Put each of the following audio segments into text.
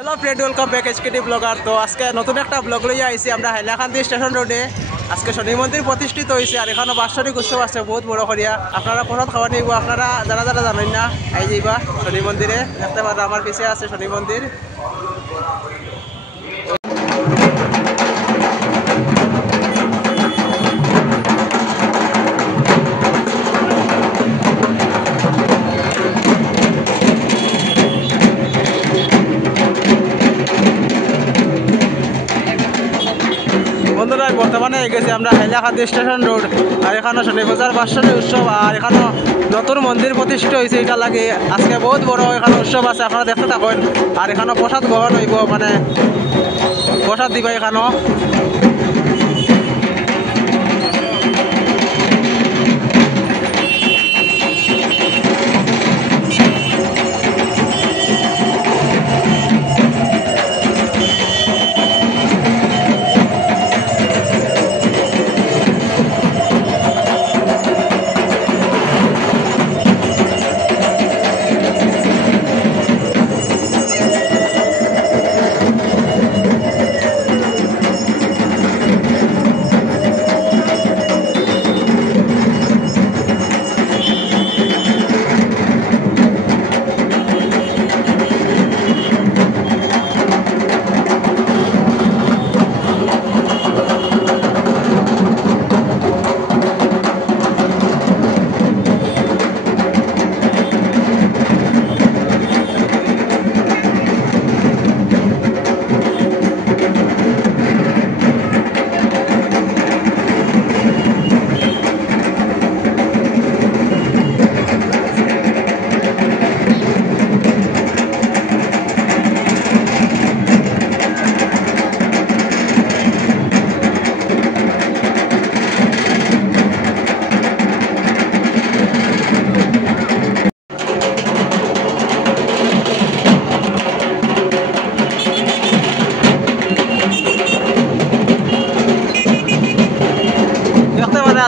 Hello friend, welcome back এইচকেডি ব্লগার। তো আজকে নতুন একটা ব্লগ লইয়া আইছি আমরা হাইলাকান্দি স্টেশন রোডে। আজকে শনি মন্দির প্রতিষ্ঠিত হয়েছে আর এখানে বাৎসরিক উৎসব আছে বহুত বড় করিয়া। আপনারা প্রসাদ খাওয়া নিব, আপনারা যারা যারা জানেন না আই যাইবা শনি মন্দিরে। দেখতে পারেন আমার পিছিয়ে আছে শনি মন্দির। বন্ধুরা বর্তমানে গেছি আমরা হাইলাকান্দি স্টেশন রোড আর এখানে শনি বাজার বাৎসরিক উৎসব আর এখানে নতুন মন্দির প্রতিষ্ঠিত হয়েছে। এটা লাগে আজকে বহুত বড় এখানে উৎসব আছে, আপনারা দেখতে থাকেন। আর এখানে প্রসাদ গ্রহণ হইব, মানে প্রসাদ দিবা এখানে।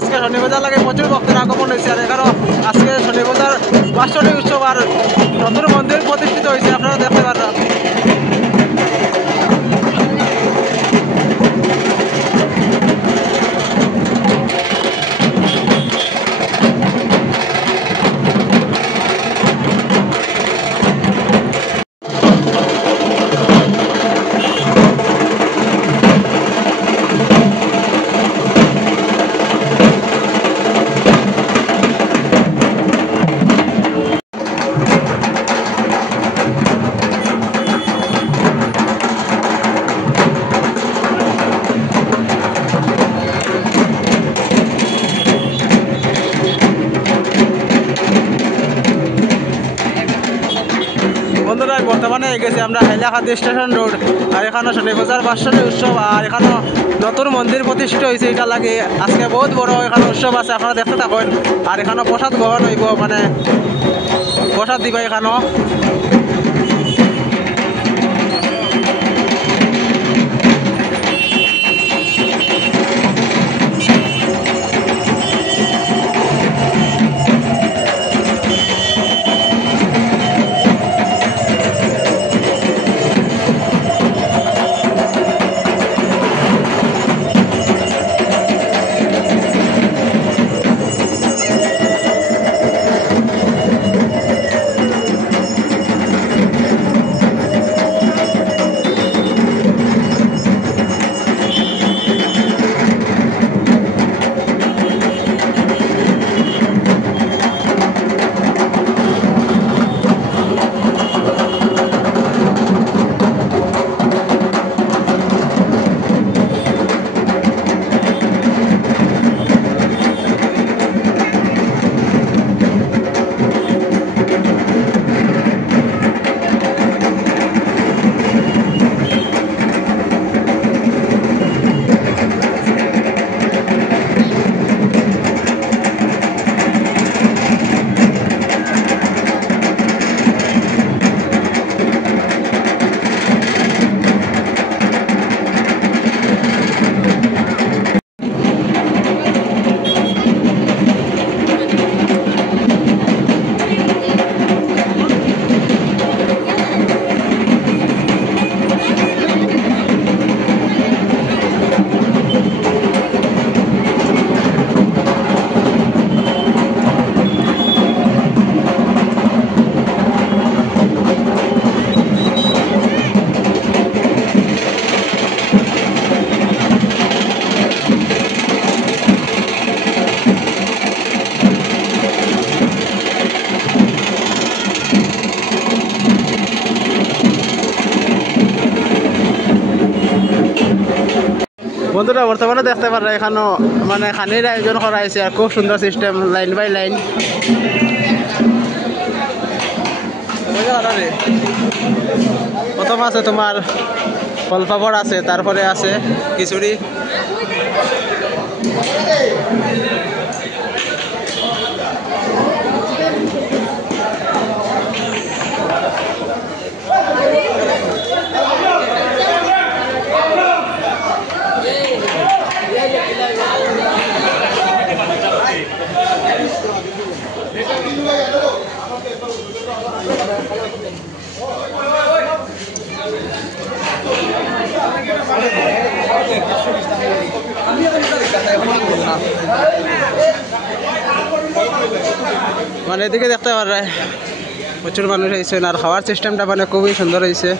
আজকে শনি বাজার লাগে প্রচুর ভক্তের আগমন হয়েছে আর এখানে আজকে শনি বাজার বাৎসরিক উৎসব আর নতুন মন্দির প্রতিষ্ঠিত হয়েছে, আপনারা দেখতে পারেন। বন্ধুরা বর্তমানে গেছি আমরা হাইলাকান্দি স্টেশন রোড আর এখানে শনি বাজার বাৎসরিক উৎসব আর এখানে নতুন মন্দির প্রতিষ্ঠিত হয়েছে। এটা লাগে আজকে বহুত বড় এখানে উৎসব আছে, আপনারা দেখতে থাকেন। আর এখানে প্রসাদ গ্রহণ হইব, মানে প্রসাদ দিবা এখানে। বন্ধুরা বর্তমানে দেখতে পারা এখানেও মানে খানির আয়োজন করা হয়েছে আর খুব সুন্দর সিস্টেম লাইন বাই লাইন। প্রথম আছে তোমার ফলপাপড় আছে, তারপরে আছে খিচুড়ি। মানে এদিকে দেখতে পারে প্রচুর মানুষ হয়েছে আর খাওয়ার সিস্টেমটা মানে খুবই সুন্দর হয়েছে।